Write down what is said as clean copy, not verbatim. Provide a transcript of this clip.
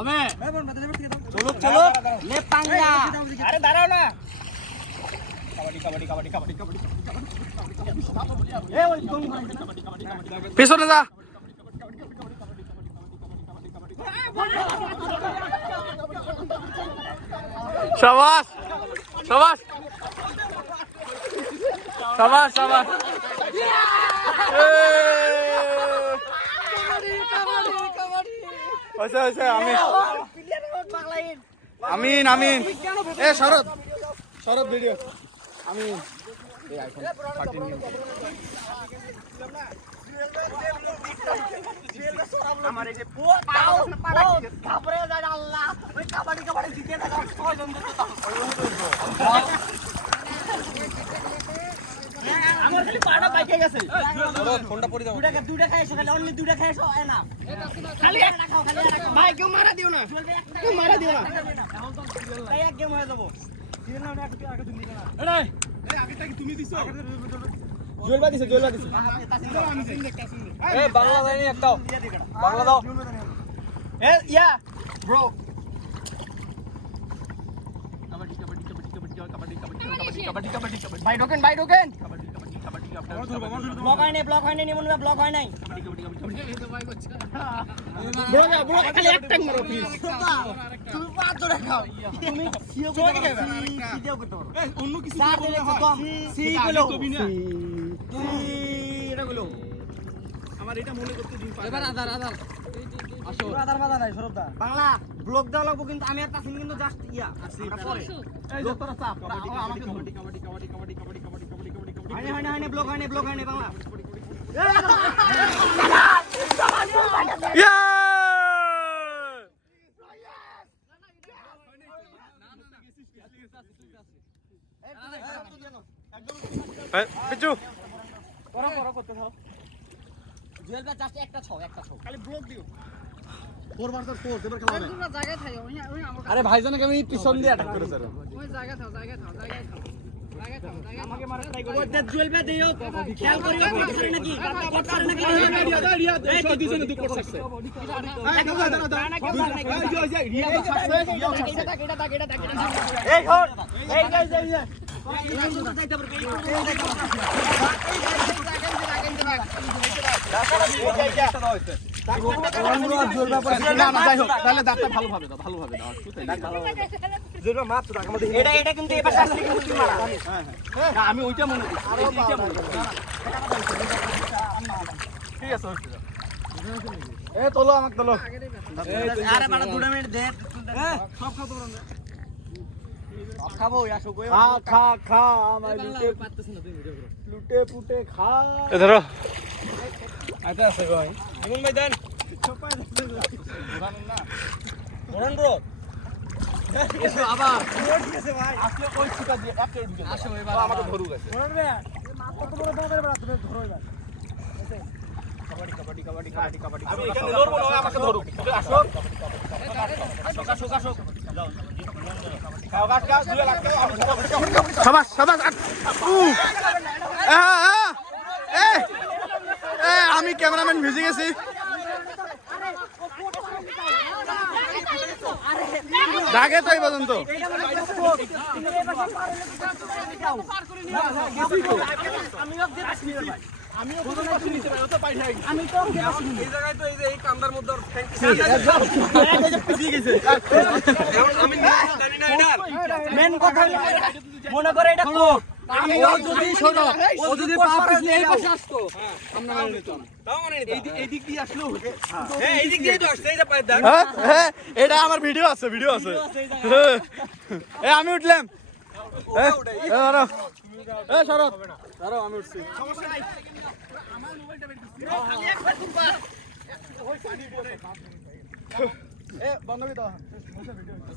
হবে চলো চলো লে পাঙ্গা আরে দাঁড়াও না পিছনে যা শাবাশ শাবাশ শাবাশ শাবাশ আমিন আমিন এ শরৎ শরৎ ভিডিও আমিন আমার এই যে ঘাবড়ে যায় আল্লাহ ওই কাবাডি কাবাডি জিতে না ছয়জন দিতে আমার খালি পাটা বাইকে গেছে ফোনটা পড়ে যাও দুইটা খাইছো খালি অনলি দুইটা খাইছো না খালি একটা খাও খালি একটা খাও ভাই কেউ মারা দিও না কেউ মারা দিও না তাই এক গেম হয়ে যাবো দিবেন না আগে তুমি দিবে না এই আগেটা কি তুমি দিছো জুয়েল দিছে এই বাংলা দাইনি একটাও বাংলা দাও এ ইয়া ব্রো ভাই ঢোকেন ব্লক হয় নাই নিমন ব্লক হয় নাই বড় খালি একটা মারো প্লিজ তুমি পাঁচ ধরে খাও তুমি সিও করে খাবে সিও করতে পারো এই অন্য কিছু চার দিলে কম সি গুলো এটা গুলো আমার এটা মনে করতে দিন এবার আধার আসো আধার বাধা নাই সরবদা বাংলা ব্লক দেওয়া লাগবো কিন্তু আমি আর তাসিন কিন্তু জাস্ট ইয়া আমরা পরে এই যে তোরা চাপ আমাকে ধর হয় না ব্লক হয় না বাংলা ইয়া পিচু করতে থাও জুয়েল ভাই জাস্ট একটা ছও খালি ব্লক দিও 4 ভার্সেস 4 এবার খেলা হবে আরে ভাইজানকে আমি পিছন দিয়ে অ্যাটাক করেছি আমাকে মারা ট্রাই করো জুয়েল ভাই দেও খেয়াল করিও করতে নাকি এই তো দিছেন দুই কোট থাকছে এই ঘর এই তাহলে দাঁতটা ভালোভাবে দাও এটা কিন্তু এবার আসলে কিন্তু তুমি মারা না আমি ওইটা মনে করছি এইটা মনে করছি ঠিক আছে এ তোলো আমাকে তোলো আরে বাড়া 2 মিনিট দে সব খাবো আমরা খাবো আসো কই খা আমার লুটে পুটে খা এ ধরো আইতা আছে ভাই এমন ভাই দেন ধরন ব্রো এসো আবার ঠিক আছে ভাই আসলে ওই ছিটা দিয়ে একটা ঢুকে আসো এবার আমাকে ধরু গেছে ধরন রে কত বড় বাবার বাড়া তুমি ধরো এবার কাবাডি আমি এখানে লড়বো না আমাকে ধরু আসো আসো খাও গাছ দুলে লাগতে শাবাশ আমি ক্যামেরাম্যান ভিজে গেছি ডাকে তো এই পর্যন্ত আমি তো এই জায়গায় তো এই যে এই কান্দার মধ্যে আর পিছিয়ে গেছে আমি জানি না এটা মেন কথা মনে করে এটা কোট আমি ও যদি পা পিছলে এই পাশে আসতো আমরা মানে নিতাম তাও মানে নিতাম এই দিক দিয়ে আসলো হ্যাঁ এই দিক দিয়ে তো আসছে এই যে পায় দাগ এটা আমার ভিডিও আছে আমি উঠলাম শরৎ দাঁড়াও আমি উঠছি সমস্যা নাই আমার মোবাইলটা বের করছি খালি একবার তুলবা এ বন্ধ করে দাও